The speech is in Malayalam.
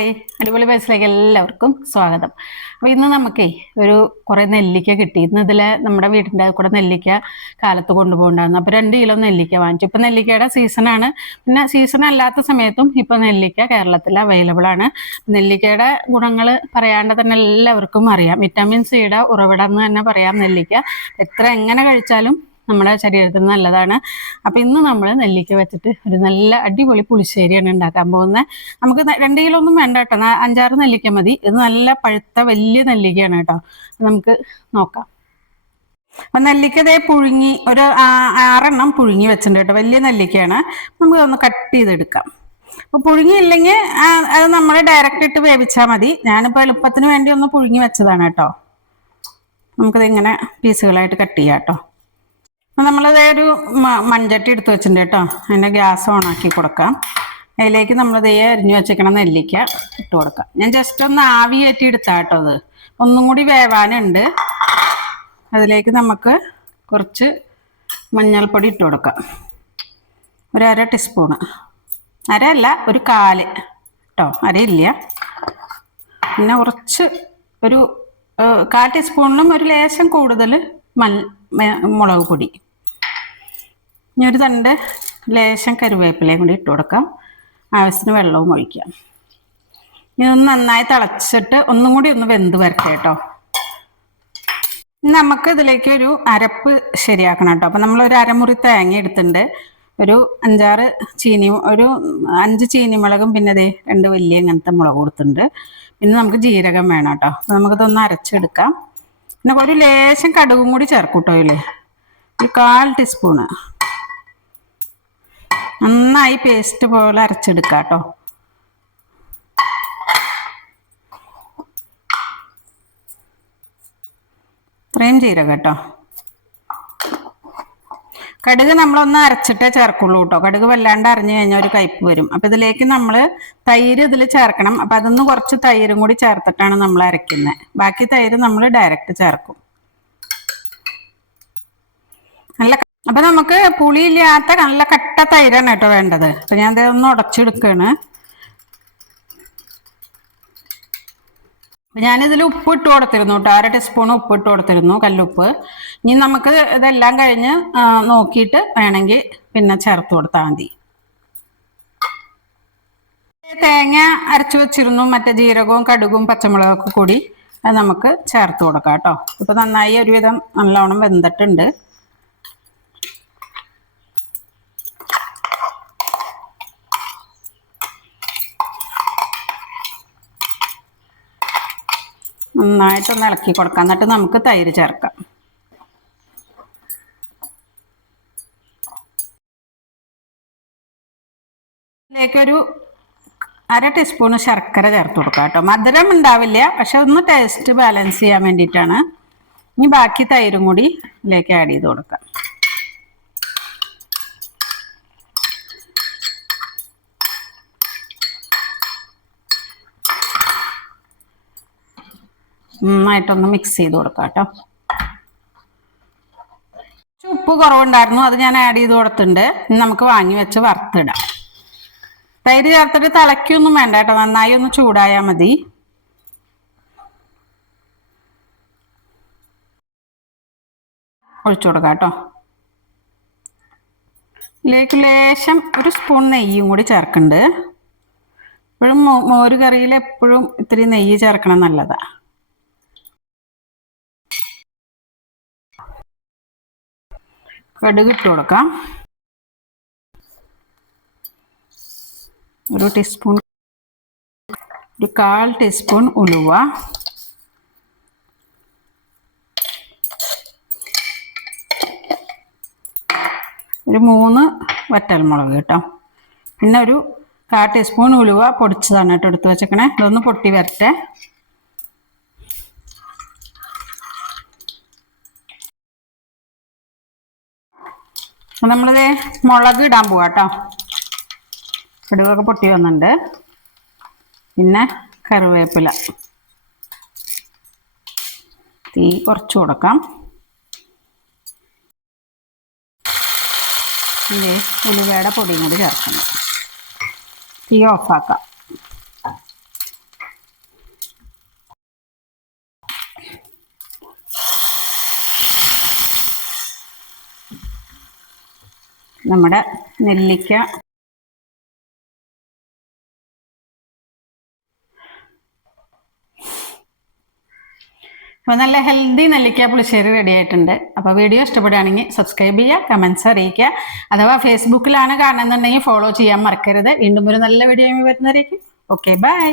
ഹായ്. അടിപൊളി ബസ്സിലേക്ക് എല്ലാവർക്കും സ്വാഗതം. അപ്പോൾ ഇന്ന് നമുക്കേ ഒരു കുറേ നെല്ലിക്ക കിട്ടി ഇന്ന് ഇതിലെ നമ്മുടെ വീടിന്റെ കൂടെ നെല്ലിക്ക കാലത്ത് കൊണ്ടുപോകണ്ടായിരുന്നു. അപ്പോൾ രണ്ട് കിലോ നെല്ലിക്ക വാങ്ങിച്ചു. ഇപ്പൊ നെല്ലിക്കയുടെ സീസണാണ് പിന്നെ സീസൺ അല്ലാത്ത സമയത്തും ഇപ്പൊ നെല്ലിക്ക കേരളത്തിൽ അവൈലബിൾ ആണ്. നെല്ലിക്കയുടെ ഗുണങ്ങൾ പറയാണ്ട് തന്നെ എല്ലാവർക്കും അറിയാം. വിറ്റാമിൻ സിയുടെ ഉറവിടം എന്ന് തന്നെ പറയാം നെല്ലിക്ക. എത്ര എങ്ങനെ കഴിച്ചാലും നമ്മുടെ ശരീരത്തിന് നല്ലതാണ്. അപ്പോൾ ഇന്ന് നമ്മൾ നെല്ലിക്ക വെച്ചിട്ട് ഒരു നല്ല അടിപൊളി പുളിശ്ശേരിയാണ് ഉണ്ടാക്കാൻ പോകുന്നത്. നമുക്ക് രണ്ട് കിലോ ഒന്നും വേണ്ട കേട്ടോ. അഞ്ചാറ് നെല്ലിക്ക മതി. ഇത് നല്ല പഴുത്ത വലിയ നെല്ലിക്കയാണ് കേട്ടോ. നമുക്ക് നോക്കാം. അപ്പൊ നെല്ലിക്ക ദേ പുഴുങ്ങി ഒരു ആറെണ്ണം പുഴുങ്ങി വെച്ചിട്ടുണ്ട് കേട്ടോ. വലിയ നെല്ലിക്കയാണ്. നമുക്ക് ഒന്ന് കട്ട് ചെയ്തെടുക്കാം. അപ്പൊ പുഴുങ്ങിയില്ലെങ്കിൽ അത് നമ്മൾ ഡയറക്റ്റ് ഇട്ട് വേവിച്ചാൽ മതി. ഞാനിപ്പോൾ എളുപ്പത്തിന് വേണ്ടി ഒന്ന് പുഴുങ്ങി വെച്ചതാണ് കേട്ടോ. നമുക്കത് ഇങ്ങനെ പീസുകളായിട്ട് കട്ട് ചെയ്യാം കേട്ടോ. നമ്മളത് ഒരു മൺചട്ടി എടുത്ത് വെച്ചിട്ടുണ്ട് കേട്ടോ. അതിന്റെ ഗ്യാസ് ഓണാക്കി കൊടുക്കാം. അതിലേക്ക് നമ്മൾ ദേ അരിഞ്ഞു വെച്ചേക്കണ നെല്ലിക്ക ഇട്ട് കൊടുക്കാം. ഞാൻ ജസ്റ്റ് ഒന്ന് ആവി കയറ്റി എടുത്താ കേട്ടോ അത്. ഒന്നും കൂടി വേവാനുണ്ട്. അതിലേക്ക് നമുക്ക് കുറച്ച് മഞ്ഞൾപ്പൊടി ഇട്ട് കൊടുക്കാം. ഒരു അര ടീസ്പൂണ് അര അല്ല ഒരു കാൽ കേട്ടോ. അരയില്ല പിന്നെ കുറച്ച് ഒരു കാൽ ടീസ്പൂണിലും ഒരു ലേശം കൂടുതൽ മൽ മുളക് പൊടി. ഇനി ഒരു തണ്ട് ലേശം കരുവേപ്പിലയും കൂടി ഇട്ട് കൊടുക്കാം. ആവശ്യത്തിന് വെള്ളവും ഒഴിക്കാം. ഇനി ഒന്ന് നന്നായി തിളച്ചിട്ട് ഒന്നും കൂടി ഒന്ന് വെന്ത് വരട്ടെ കേട്ടോ. നമുക്ക് ഇതിലേക്ക് ഒരു അരപ്പ് ശരിയാക്കണം കേട്ടോ. അപ്പം നമ്മൾ ഒരു അരമുറി തേങ്ങ എടുത്തിട്ടുണ്ട്. ഒരു അഞ്ചാറ് ചീനി ഒരു അഞ്ച് ചീനിമുളകും പിന്നെ ദേ രണ്ട് വലിയ അങ്ങനത്തെ മുളക് കൊടുത്തിട്ടുണ്ട്. പിന്നെ നമുക്ക് ജീരകം വേണം കേട്ടോ. അപ്പം നമുക്കിതൊന്ന് അരച്ചെടുക്കാം. പിന്നെ ഒരു ലേശം കടുകും കൂടി ചേർക്കും കേട്ടോ ഇതിൽ ഒരു കാൽ ടീസ്പൂണ്. നന്നായി പേസ്റ്റ് പോലെ അരച്ചെടുക്കാം കേട്ടോ ഇത്രയും ജീരകം കേട്ടോ കടുക് നമ്മളൊന്ന് അരച്ചിട്ടേ ചേർക്കുള്ളൂ കേട്ടോ കടുക് വല്ലാണ്ട് അറിഞ്ഞു കഴിഞ്ഞാൽ ഒരു കയ്പ് വരും. അപ്പം ഇതിലേക്ക് നമ്മൾ തൈര് ഇതിൽ ചേർക്കണം. അപ്പം അതൊന്ന് കുറച്ച് തൈരും കൂടി ചേർത്തിട്ടാണ് നമ്മൾ അരയ്ക്കുന്നത് ബാക്കി തൈര് നമ്മൾ ഡയറക്റ്റ് ചേർക്കും നല്ല ക- അപ്പൊ നമുക്ക് പുളിയില്ലാത്ത നല്ല കട്ട തൈരാണ് കേട്ടോ വേണ്ടത്. അപ്പൊ ഞാൻ ദേ ഒന്ന് ഉടച്ചെടുക്കാണ്. ഞാനിതിൽ ഉപ്പ് ഇട്ട് കൊടുത്തിരുന്നു കേട്ടോ. അര ടീസ്പൂൺ ഉപ്പ് ഇട്ട് കൊടുത്തിരുന്നു കല്ലുപ്പ്. ഇനി നമുക്ക് ഇതെല്ലാം കഴിഞ്ഞ് നോക്കിയിട്ട് വേണമെങ്കിൽ പിന്നെ ചേർത്ത് കൊടുത്താൽ മതി. തേങ്ങ അരച്ചു വെച്ചിരുന്നു മറ്റേ ജീരകവും കടുകും പച്ചമുളകും ഒക്കെ കൂടി അത് നമുക്ക് ചേർത്ത് കൊടുക്കാം കേട്ടോ. ഇപ്പൊ നന്നായി ഒരുവിധം നല്ലോണം വെന്തിട്ടുണ്ട്. നന്നായിട്ടൊന്ന് ഇളക്കി കൊടുക്കാം. എന്നിട്ട് നമുക്ക് തൈര് ചേർക്കാം. ഇതിലേക്കൊരു അര ടീസ്പൂൺ ശർക്കര ചേർത്ത് കൊടുക്കാം കേട്ടോ. മധുരം ഉണ്ടാവില്ല പക്ഷെ ഒന്ന് ടേസ്റ്റ് ബാലൻസ് ചെയ്യാൻ വേണ്ടിയിട്ടാണ്. ഇനി ബാക്കി തൈരും കൂടി ഇതിലേക്ക് ആഡ് ചെയ്ത് കൊടുക്കാം. നന്നായിട്ടൊന്ന് മിക്സ് ചെയ്ത് കൊടുക്കാം കേട്ടോ. ഉപ്പ് കുറവുണ്ടായിരുന്നു അത് ഞാൻ ആഡ് ചെയ്ത് കൊടുത്തിട്ടുണ്ട്. നമുക്ക് വാങ്ങി വെച്ച് വറുത്തിടാം. തൈര് ചേർത്തിട്ട് തിളയ്ക്കൊന്നും വേണ്ട കേട്ടോ നന്നായി ഒന്ന് ചൂടായാൽ മതി. ഒഴിച്ചു കൊടുക്കാം കേട്ടോ. ഇതിലേക്ക് ലേശം ഒരു സ്പൂൺ നെയ്യും കൂടി ചേർക്കുന്നുണ്ട്. എപ്പോഴും മോര് കറിയിൽ എപ്പോഴും ഇത്തിരി നെയ്യ് ചേർക്കണം നല്ലതാ. കടുക് ഇട്ട് കൊടുക്കാം. ഒരു ടീസ്പൂൺ ഒരു കാൽ ടീസ്പൂൺ ഉലുവ. ഒരു മൂന്ന് വറ്റൽമുളക് കേട്ടോ. പിന്നെ ഒരു കാൽ ടീസ്പൂൺ ഉലുവ പൊടിച്ചതാണ് കേട്ടോ എടുത്ത് വെച്ചേക്കണേ. ഇതൊന്ന് പൊട്ടി വരട്ടെ. നമ്മളിത് മുളക് ഇടാൻ പോവാം കേട്ടോ കടുകൊക്കെ പൊട്ടി വന്നിട്ടുണ്ട് പിന്നെ കറിവേപ്പില. തീ കുറച്ച് കൊടുക്കാം. ഉലുവയുടെ പൊടിയും കൂടി ചേർക്കണം തീ ഓഫാക്കാം. നമ്മുടെ നെല്ലിക്ക. നല്ല ഹെൽത്തി നെല്ലിക്ക പുളിശ്ശേരി റെഡി ആയിട്ടുണ്ട്. അപ്പോൾ വീഡിയോ ഇഷ്ടപ്പെടുകയാണെങ്കിൽ സബ്സ്ക്രൈബ് ചെയ്യുക കമൻസ് അറിയിക്കുക. അഥവാ ഫേസ്ബുക്കിലാണ് കാണുന്നുണ്ടെങ്കിൽ ഫോളോ ചെയ്യാൻ മറക്കരുത്. വീണ്ടും ഒരു നല്ല വീഡിയോ വരുന്നതായിരിക്കും ഓക്കെ ബൈ